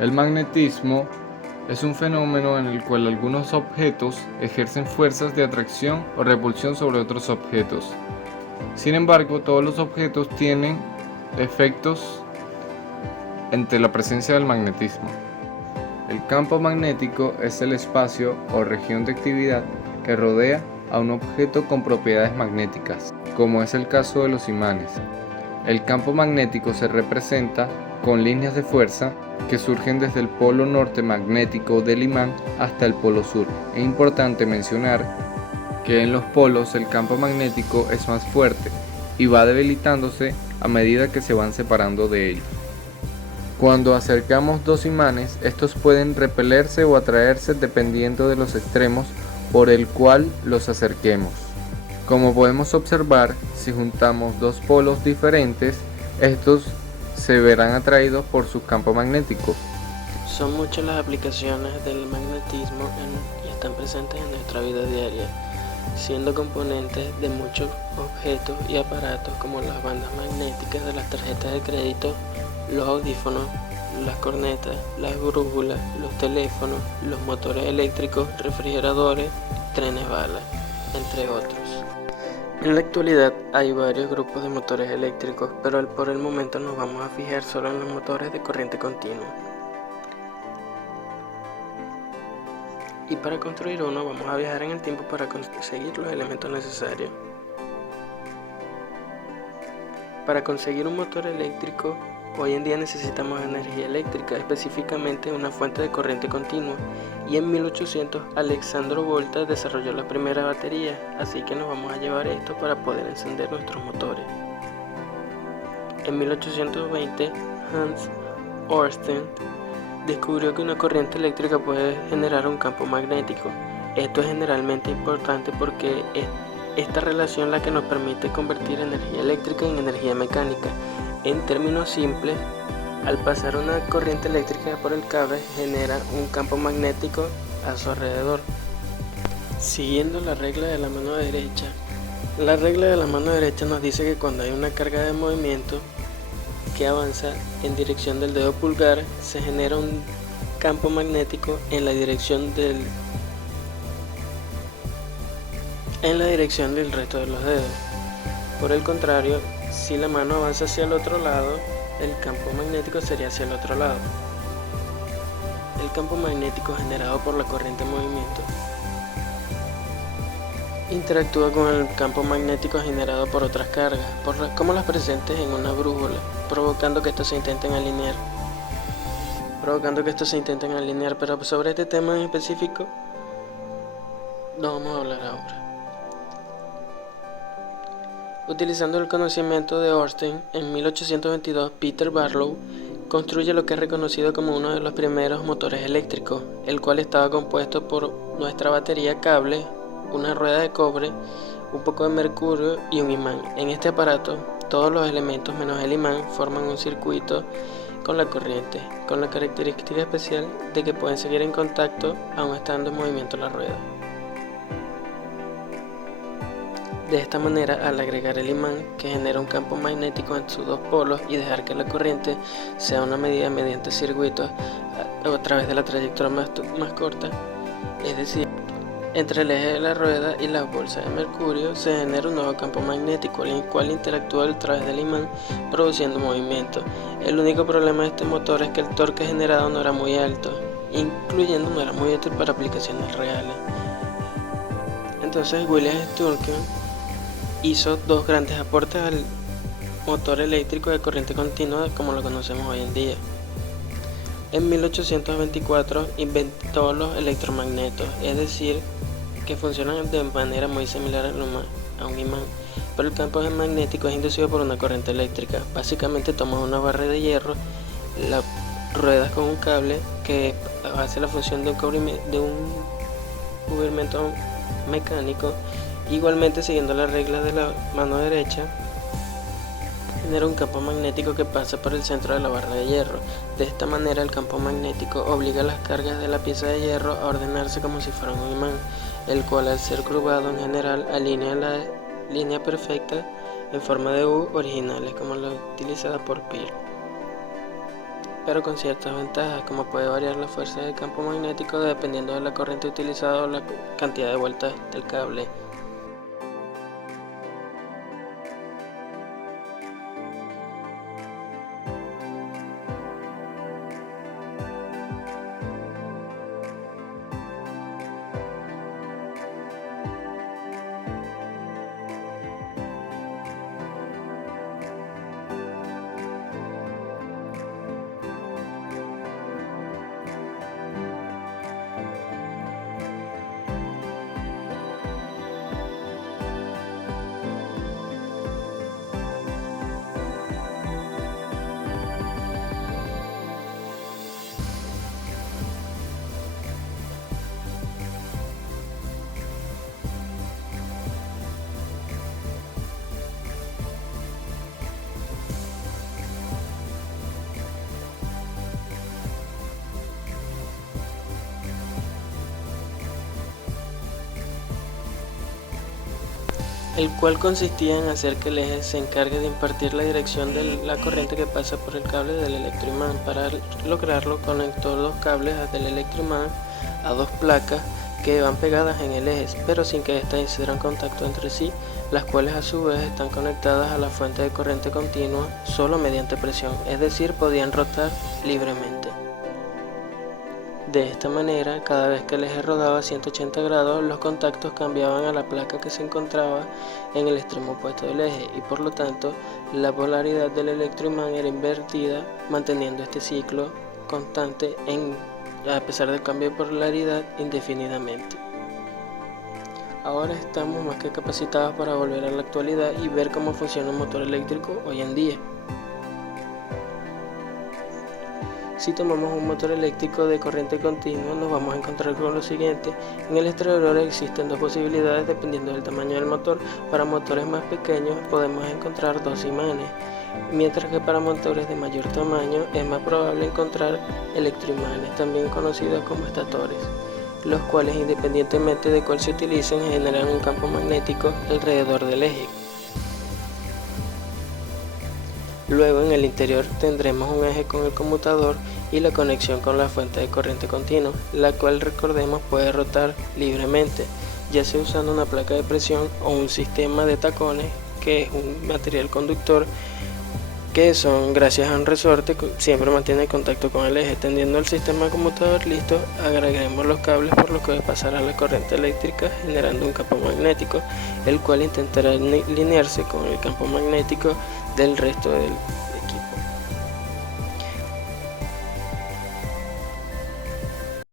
El magnetismo es un fenómeno en el cual algunos objetos ejercen fuerzas de atracción o repulsión sobre otros objetos. Sin embargo, todos los objetos tienen efectos ante la presencia del magnetismo. El campo magnético es el espacio o región de actividad que rodea a un objeto con propiedades magnéticas, como es el caso de los imanes. El campo magnético se representa con líneas de fuerza que surgen desde el polo norte magnético del imán hasta el polo sur. Es importante mencionar que en los polos el campo magnético es más fuerte y va debilitándose a medida que se van separando de ellos. Cuando acercamos dos imanes, estos pueden repelerse o atraerse dependiendo de los extremos por el cual los acerquemos. Como podemos observar, si juntamos dos polos diferentes, estos se verán atraídos por su campo magnético. Son muchas las aplicaciones del magnetismo y están presentes en nuestra vida diaria, siendo componentes de muchos objetos y aparatos como las bandas magnéticas de las tarjetas de crédito, los audífonos, las cornetas, las brújulas, los teléfonos, los motores eléctricos, refrigeradores, trenes bala, entre otros. En la actualidad hay varios grupos de motores eléctricos, pero por el momento nos vamos a fijar solo en los motores de corriente continua. Y para construir uno vamos a viajar en el tiempo para conseguir los elementos necesarios. Para conseguir un motor eléctrico, hoy en día necesitamos energía eléctrica, específicamente una fuente de corriente continua, y en 1800 Alessandro Volta desarrolló la primera batería, así que nos vamos a llevar esto para poder encender nuestros motores. En 1820 Hans Ørsted descubrió que una corriente eléctrica puede generar un campo magnético. Esto es generalmente importante porque es esta relación la que nos permite convertir energía eléctrica en energía mecánica. En términos simples, al pasar una corriente eléctrica por el cable genera un campo magnético a su alrededor. Siguiendo la regla de la mano derecha, la regla de la mano derecha nos dice que cuando hay una carga de movimiento que avanza en dirección del dedo pulgar, se genera un campo magnético en la dirección del resto de los dedos. Por el contrario, si la mano avanza hacia el otro lado, el campo magnético sería hacia el otro lado. El campo magnético generado por la corriente en movimiento interactúa con el campo magnético generado por otras cargas, como las presentes en una brújula, provocando que estos se intenten alinear. Pero sobre este tema en específico no vamos a hablar ahora. Utilizando el conocimiento de Ørsted, en 1822 Peter Barlow construye lo que es reconocido como uno de los primeros motores eléctricos, el cual estaba compuesto por nuestra batería cable, una rueda de cobre, un poco de mercurio y un imán. En este aparato, todos los elementos menos el imán forman un circuito con la corriente, con la característica especial de que pueden seguir en contacto aun estando en movimiento la rueda. De esta manera, al agregar el imán, que genera un campo magnético en sus dos polos, y dejar que la corriente sea una medida mediante circuitos a través de la trayectoria más corta, es decir, entre el eje de la rueda y la bolsa de mercurio, se genera un nuevo campo magnético, el cual interactúa a través del imán, produciendo movimiento. El único problema de este motor es que el torque generado no era muy alto, incluyendo no era muy útil para aplicaciones reales. Entonces William Sturgeon hizo dos grandes aportes al motor eléctrico de corriente continua como lo conocemos hoy en día. En 1824 inventó los electromagnetos, es decir, que funcionan de manera muy similar a un imán, pero el campo magnético es inducido por una corriente eléctrica. Básicamente tomas una barra de hierro, la ruedas con un cable que hace la función de un cubrimiento mecánico. Igualmente, siguiendo las reglas de la mano derecha, genera un campo magnético que pasa por el centro de la barra de hierro. De esta manera, el campo magnético obliga a las cargas de la pieza de hierro a ordenarse como si fueran un imán, el cual, al ser curvado en general, alinea la línea perfecta en forma de U originales como la utilizada por Peirce. pero con ciertas ventajas, como puede variar la fuerza del campo magnético dependiendo de la corriente utilizada o la cantidad de vueltas del cable. El cual consistía en hacer que el eje se encargue de impartir la dirección de la corriente que pasa por el cable del electroimán. Para lograrlo, conectó los cables del electroimán a dos placas que van pegadas en el eje, pero sin que éstas hicieran contacto entre sí, las cuales a su vez están conectadas a la fuente de corriente continua solo mediante presión, es decir, podían rotar libremente. De esta manera, cada vez que el eje rodaba 180 grados, los contactos cambiaban a la placa que se encontraba en el extremo opuesto del eje y por lo tanto la polaridad del electroimán era invertida, manteniendo este ciclo constante a pesar del cambio de polaridad indefinidamente. Ahora estamos más que capacitados para volver a la actualidad y ver cómo funciona un motor eléctrico hoy en día. Si tomamos un motor eléctrico de corriente continua, nos vamos a encontrar con lo siguiente. En el exterior existen dos posibilidades dependiendo del tamaño del motor. Para motores más pequeños podemos encontrar dos imanes, mientras que para motores de mayor tamaño es más probable encontrar electroimanes, también conocidos como estatores, los cuales independientemente de cuál se utilicen generan un campo magnético alrededor del eje. Luego en el interior tendremos un eje con el conmutador y la conexión con la fuente de corriente continua, la cual recordemos puede rotar libremente, ya sea usando una placa de presión o un sistema de tacones, que es un material conductor que son, gracias a un resorte, siempre mantiene contacto con el eje. Tendiendo el sistema conmutador listo, agregaremos los cables por los que pasará la corriente eléctrica generando un campo magnético, el cual intentará alinearse con el campo magnético del resto del